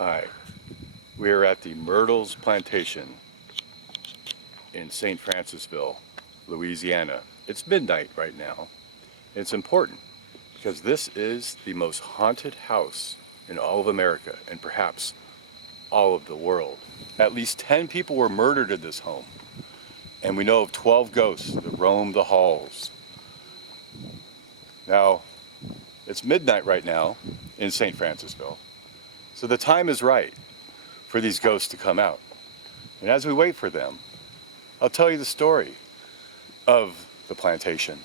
Hi, we are at the Myrtles Plantation in St. Francisville, Louisiana. It's midnight right now. It's important because this is the most haunted house in all of America and perhaps all of the world. At least 10 people were murdered in this home, and we know of 12 ghosts that roam the halls. Now, it's midnight right now in St. Francisville, so the time is right for these ghosts to come out. And as we wait for them, I'll tell you the story of the plantation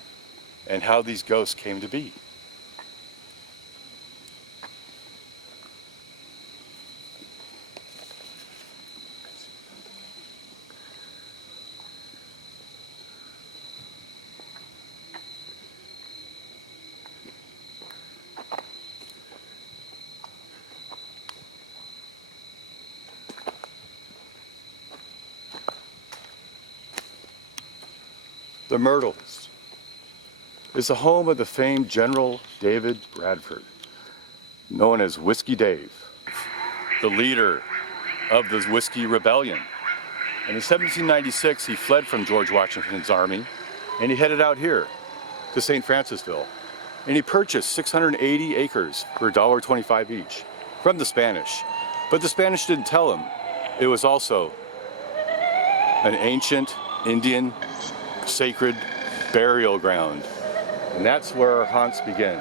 and how these ghosts came to be. The Myrtles is the home of the famed General David Bradford, known as Whiskey Dave, the leader of the Whiskey Rebellion. And in 1796, he fled from George Washington's army, and he headed out here to St. Francisville. And he purchased 680 acres for $1.25 each from the Spanish. But the Spanish didn't tell him it was also an ancient Indian sacred burial ground. And that's where our haunts begin.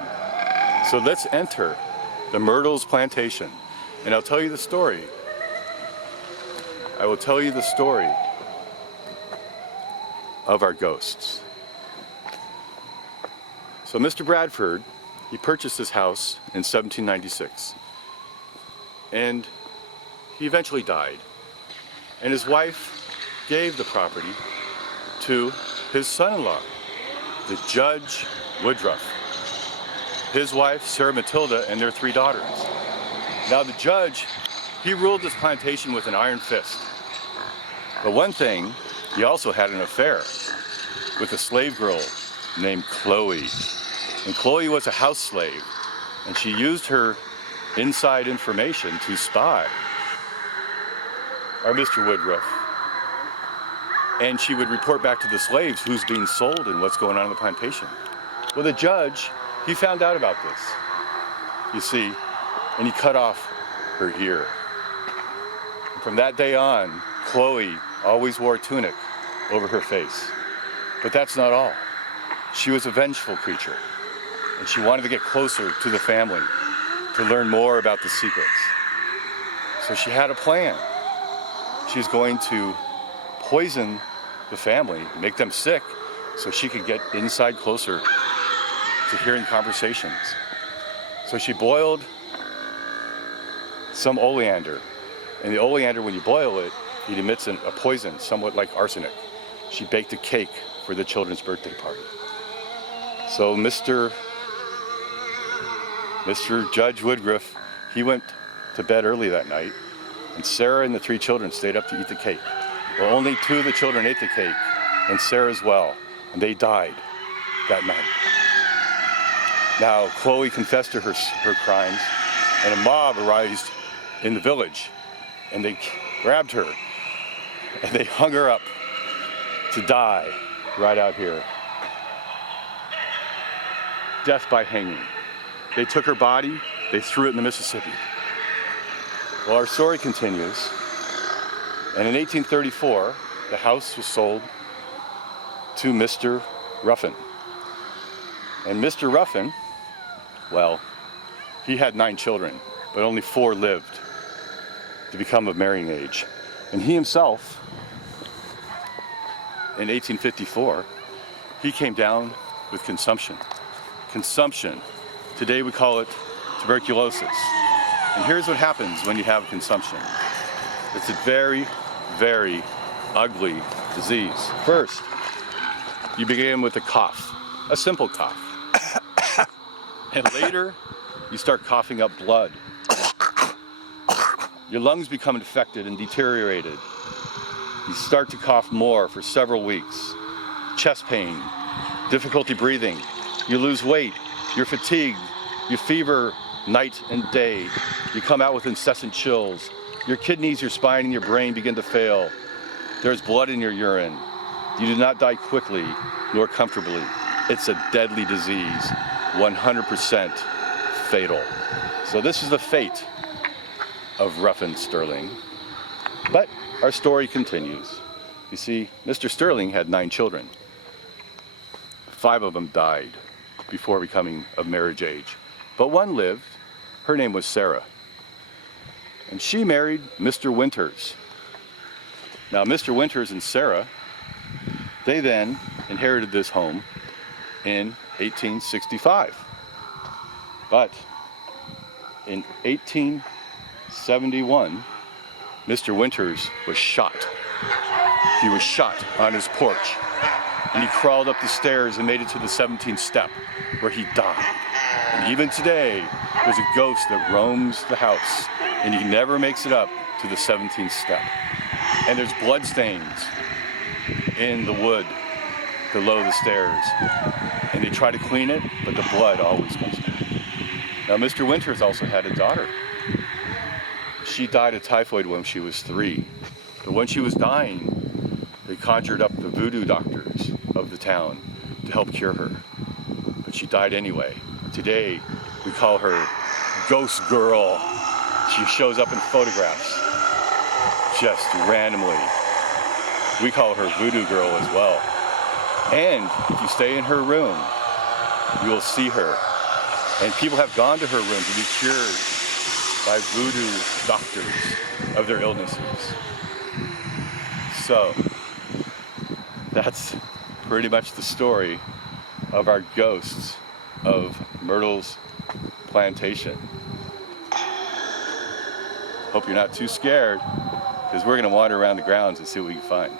So let's enter the Myrtles Plantation, and I'll tell you the story. I will tell you the story of our ghosts. So Mr. Bradford, he purchased this house in 1796, and he eventually died. And his wife gave the property to his son-in-law, the Judge Woodruff, his wife, Sarah Matilda, and their 3 daughters. Now the judge, he ruled this plantation with an iron fist. But one thing, he also had an affair with a slave girl named Chloe. And Chloe was a house slave, and she used her inside information to spy on Mr. Woodruff. And she would report back to the slaves who's being sold and what's going on in the plantation. Well, the judge, he found out about this, you see, and he cut off her ear. And from that day on, Chloe always wore a tunic over her face. But that's not all. She was a vengeful creature, and she wanted to get closer to the family to learn more about the secrets. So she had a plan. She was going to poison the family, make them sick, so she could get inside closer to hearing conversations. So she boiled some oleander, and the oleander, when you boil it, it emits a poison, somewhat like arsenic. She baked a cake for the children's birthday party. So Mr. Judge Woodruff, he went to bed early that night, and Sarah and the 3 children stayed up to eat the cake. Well, only 2 of the children ate the cake, and Sarah as well, and they died that night. Now, Chloe confessed to her crimes, and a mob arrived in the village, and they grabbed her, and they hung her up to die right out here. Death by hanging. They took her body, they threw it in the Mississippi. Well, our story continues. And in 1834, the house was sold to Mr. Ruffin. And Mr. Ruffin, well, he had 9 children, but only 4 lived to become of marrying age. And he himself, in 1854, he came down with consumption. Consumption. Today we call it tuberculosis. And here's what happens when you have consumption. It's a very, very ugly disease. First, you begin with a cough, a simple cough. And later, you start coughing up blood. Your lungs become infected and deteriorated. You start to cough more for several weeks. Chest pain, difficulty breathing. You lose weight, you're fatigued, you fever night and day. You come out with incessant chills. Your kidneys, your spine, and your brain begin to fail. There's blood in your urine. You do not die quickly nor comfortably. It's a deadly disease, 100% fatal. So this is the fate of Ruffin Sterling. But our story continues. You see, Mr. Sterling had 9 children. 5 of them died before becoming of marriage age. But one lived. Her name was Sarah. And she married Mr. Winters. Now, Mr. Winters and Sarah, they then inherited this home in 1865. But in 1871, Mr. Winters was shot. He was shot on his porch. And he crawled up the stairs and made it to the 17th step, where he died. And even today, there's a ghost that roams the house, and he never makes it up to the 17th step. And there's blood stains in the wood below the stairs. And they try to clean it, but the blood always comes back. Now, Mr. Winters also had a daughter. She died of typhoid when she was 3. But when she was dying, they conjured up the voodoo doctors of the town to help cure her. But she died anyway. Today, we call her Ghost Girl. She shows up in photographs, just randomly. We call her Voodoo Girl as well. And if you stay in her room, you will see her. And people have gone to her room to be cured by voodoo doctors of their illnesses. So, that's pretty much the story of our ghosts of Myrtles Plantation. Hope you're not too scared, because we're going to wander around the grounds and see what we can find.